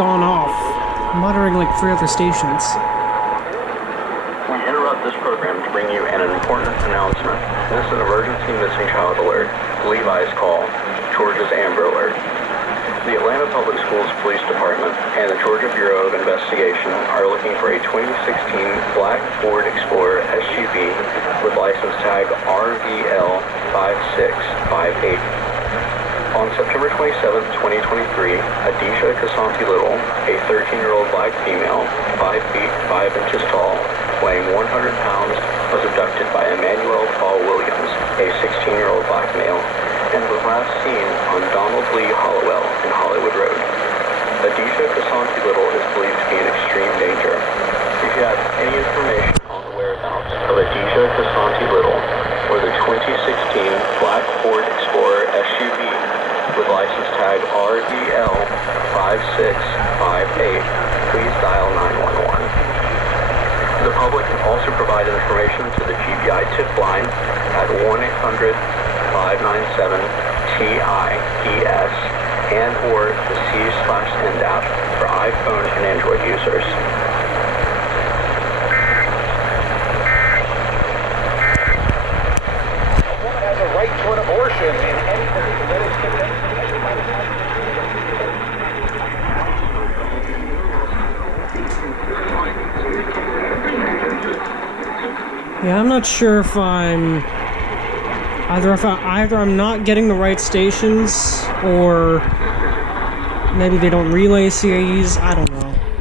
gone off. I'm monitoring like 3 other stations. We interrupt this program to bring you an important announcement. This is an emergency missing child alert. Levi's call. Georgia's Amber Alert. The Atlanta Public Schools Police Department and the Georgia Bureau of Investigation are looking for a 2016 black Ford Explorer SUV with license tag RVL5658. On September 27, 2023, Adisha Kasanti Little, a 13-year-old black female, 5 feet 5 inches tall, weighing 100 pounds, was abducted by Emmanuel Paul Williams, a 16-year-old black male, and was last seen on Donald Lee Hollowell in Hollywood Road. Adisha Kasanti Little is believed to be in extreme danger. If you have any information on the whereabouts of Adisha Kasanti Little or the 2016 black Ford Explorer SUV with license tag RVL5658, please dial 911. The public can also provide information to the GBI tip line at 1-800-597-TIES and or the C/Send app for iPhone and Android users. A woman has a right to an abortion in any position that is Yeah, I'm not sure if I'm either I'm not getting the right stations, or maybe they don't relay CAEs. I don't know.